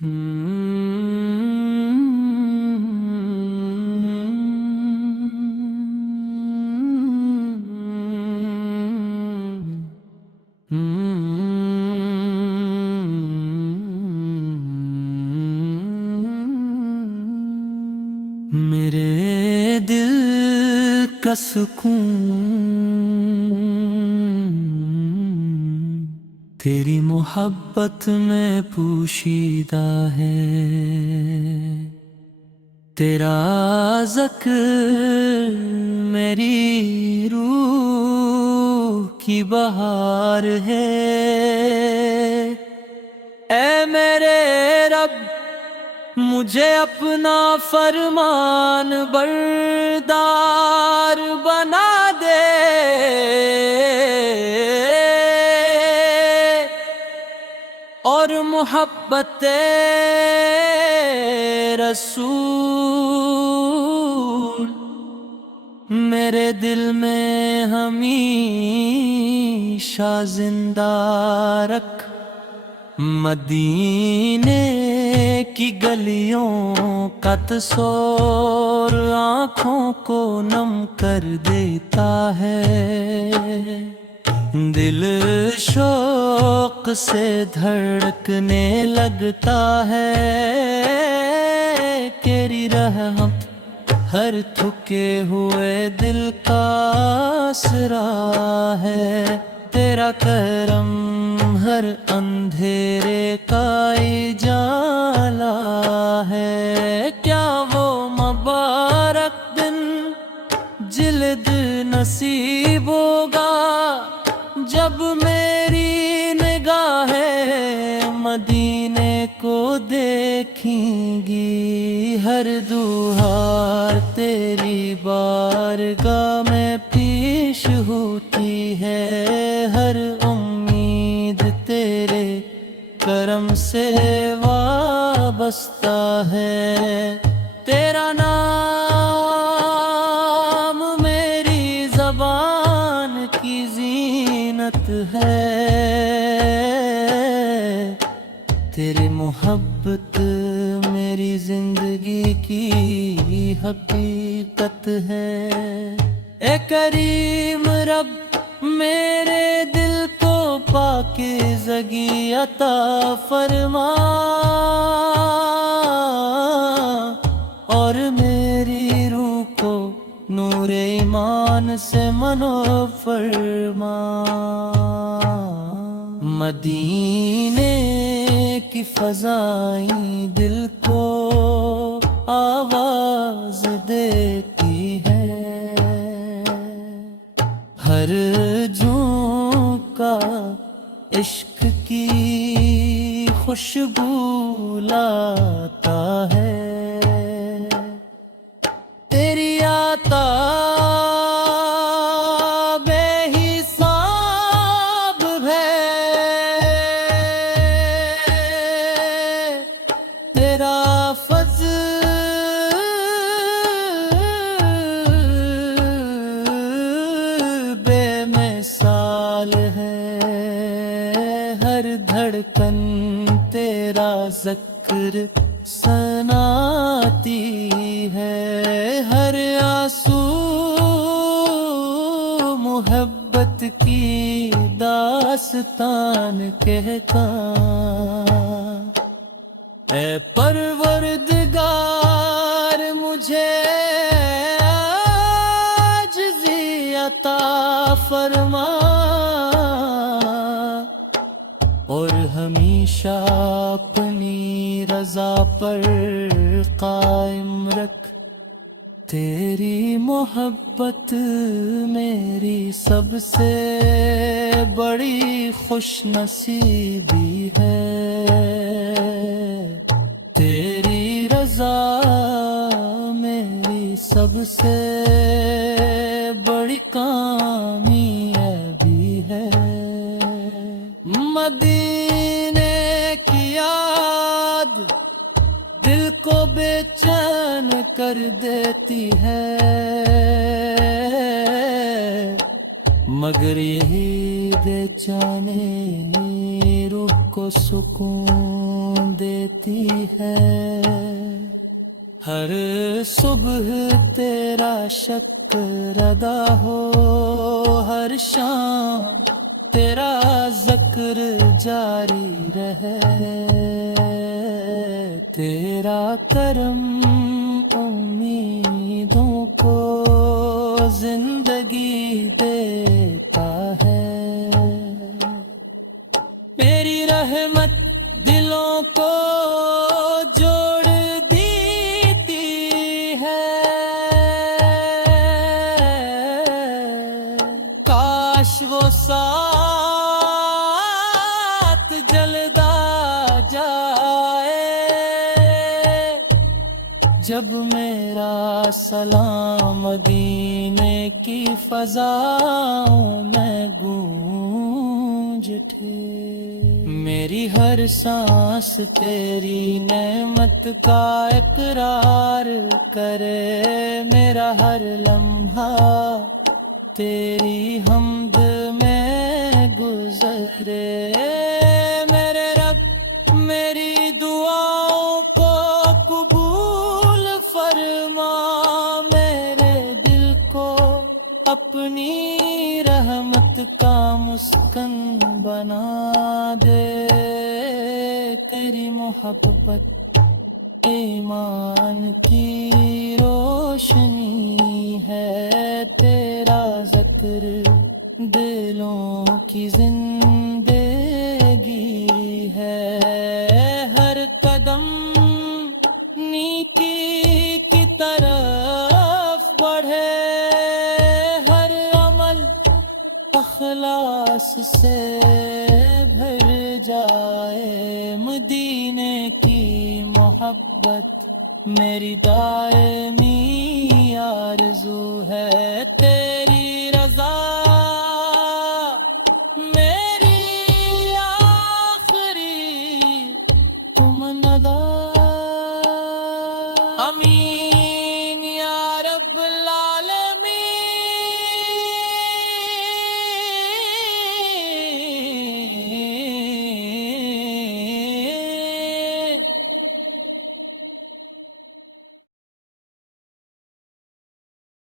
میرے دل کا سکون تیری محبت میں پوشیدہ ہے، تیرا ذکر میری روح کی بہار ہے۔ اے میرے رب، مجھے اپنا فرمان بردار بنا دے، اور محبت رسول میرے دل میں ہمیشہ زندہ رکھ۔ مدینے کی گلیوں کا تصور آنکھوں کو نم کر دیتا ہے، دل شوق سے دھڑکنے لگتا ہے۔ تیری رحمت ہر تھکے ہوئے دل کا آسرا ہے، تیرا کرم ہر اندھیرے کا اجالا ہے۔ کیا وہ مبارک دن جلد نصیب ہوگا جب میری نگاہیں مدینے کو دیکھیں گی، ہر دوہار تیری بارگاہ میں پیش ہوتی ہے، ہر امید تیرے کرم سے وابستہ ہے۔ تیرا نام میری زبان کی زینت ہے، تیری محبت میری زندگی کی حقیقت ہے۔ اے کریم رب، میرے دل کو پاکیزگی عطا فرما، اور میری روح کو نور ایمان سے منور فرما۔ مدینے کی فضائیں دل کو آواز دیتی ہے، ہر جھونکا عشق کی خوشبو لاتا ہے۔ تیری عطا بے حساب ہے، تیرا فضل بے مثال ہے، ہر دھڑکن تیرا ذکر سناتی ہے، ہر آنسو محبت کی داستان کہتا۔ اے پروردگار، مجھے عاجزی عطا فرما، اور ہمیشہ اپنی رضا پر قائم رکھ۔ تیری محبت میری سب سے بڑی خوش نصیبی ہے، تیری رضا میری سب سے بڑی کامیابی ہے۔ مدینے کی یاد دل کو بے چین کر دیتی ہے، مگر یہی بے چینی روح کو سکون دیتی ہے، ہر صبح تیرا شکر ادا ہو، ہر شام تیرا ذکر جاری رہے، تیرا کرم امیدوں کو زندگی دیتا ہے، میری رحمت دلوں کو جوڑ دیتی ہے، کاش وہ ساتھ جلدا جائے جب میرا سلام مدینے کی فضاؤں میں گونج اٹھے، میری ہر سانس تیری نعمت کا اقرار کرے، میرا ہر لمحہ تیری حمد میں گزرے، میرے رب میری دعاؤں کو قبول فرما، میرے دل کو اپنی رحمت کا مسکن بنا دے، تیری محبت ایمان کی روشنی ہے، تیرا ذکر دلوں کی زندگی ہے، ہر قدم نیکی کی طرف بڑھے، ہر عمل اخلاص سے بھر جائے، مدینے کی محبت میری دائمی آرزو ہے، تیری رضا میری آخری تمنا، آمین۔